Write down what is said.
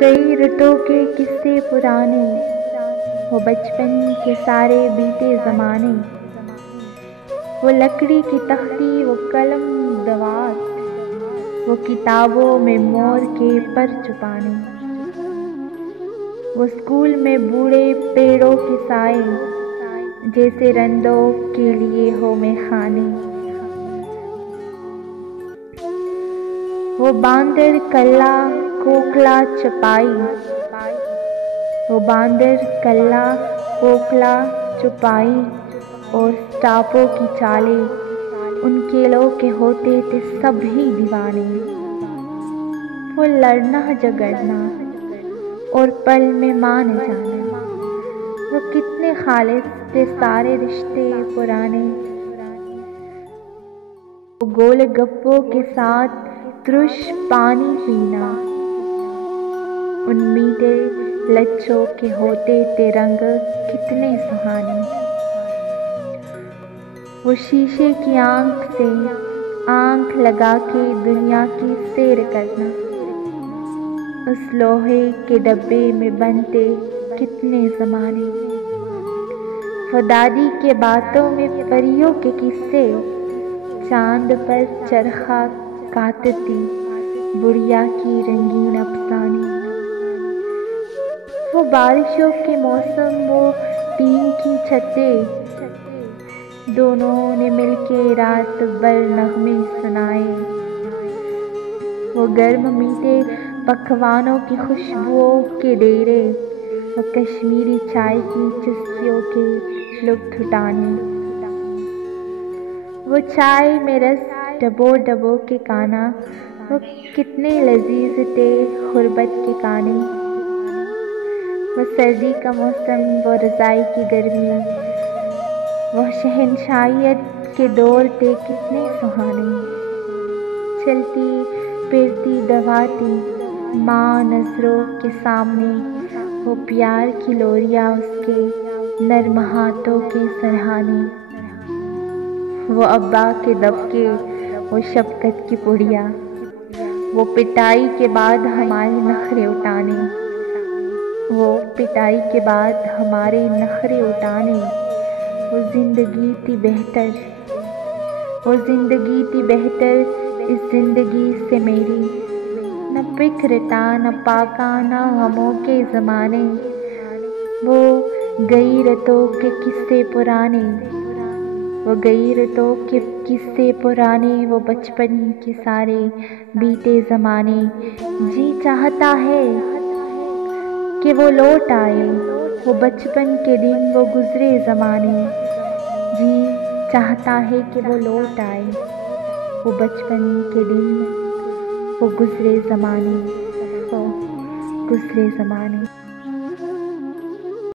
गई रुतों के किस्से पुराने, वो बचपन के सारे बीते ज़माने। वो लकड़ी की तख्ती, वो कलम दवात, वो किताबों में मोर के पर छुपाने। वो स्कूल में बूढ़े पेड़ों के साए, जैसे रंदों के लिए हो में खाने। वो बांदर कल्ला कोकला चपाई, वो बांदर कल्ला कोकला चुपाई और स्टापों की चालें उन केलों के होते थे सभी दीवाने। वो लड़ना झगड़ना और पल में मान जाना, वो कितने खालिस थे सारे रिश्ते पुराने। वो गोलगप्पों के साथ तुरुश पानी पीना, उन मीठे लच्छों के होते थे रंग कितने सुहाने। वो शीशे की आंख से आंख लगा के दुनिया की सैर करना, उस लोहे के डब्बे में बनते कितने ज़माने। वो दादी के बातों में परियों के किस्से, चांद पर चरखा काटती बुढ़िया की रंगीन अफसाने। वो बारिशों के मौसम, वो टीन की छतें, दोनों ने मिलके रात भर नगमे सुनाए। वो गर्म मीठे पकवानों की खुशबुओं के डेरे, वो कश्मीरी चाय की चुस्कियों के लुत्फ़ उठाने। वो चाय में रस डबो डबो के काना, वो कितने लजीज थे गुर्बत के खाने। वो सर्दी का मौसम, वो रज़ाई की गर्मी, वो शहंशाहियत के दौर थे कितने सुहाने। चलती फिरती दबाती माँ नज़रों के सामने, वो प्यार की लोरियाँ उसके नर्म हाथों के सरहाने। वो अब्बा के दबके, वो शफ़क़त की पुड़िया, वो पिटाई के बाद हमारे नखरे उठाने। वो पिटाई के बाद हमारे नखरे उठाने। वो ज़िंदगी थी बेहतर, वो ज़िंदगी थी बेहतर इस ज़िंदगी से मेरी। न फ़िक्र था न पाका न गमों के ज़माने। वो गई रातों के किस्से पुराने, वो गई रातों के किस्से पुराने, वो बचपन के सारे बीते ज़माने। जी चाहता है कि वो लौट आए, वो बचपन के दिन वो गुज़रे ज़माने। जी चाहता है कि वो लौट आए, वो बचपन के दिन वो गुज़रे ज़माने, वो गुज़रे ज़माने।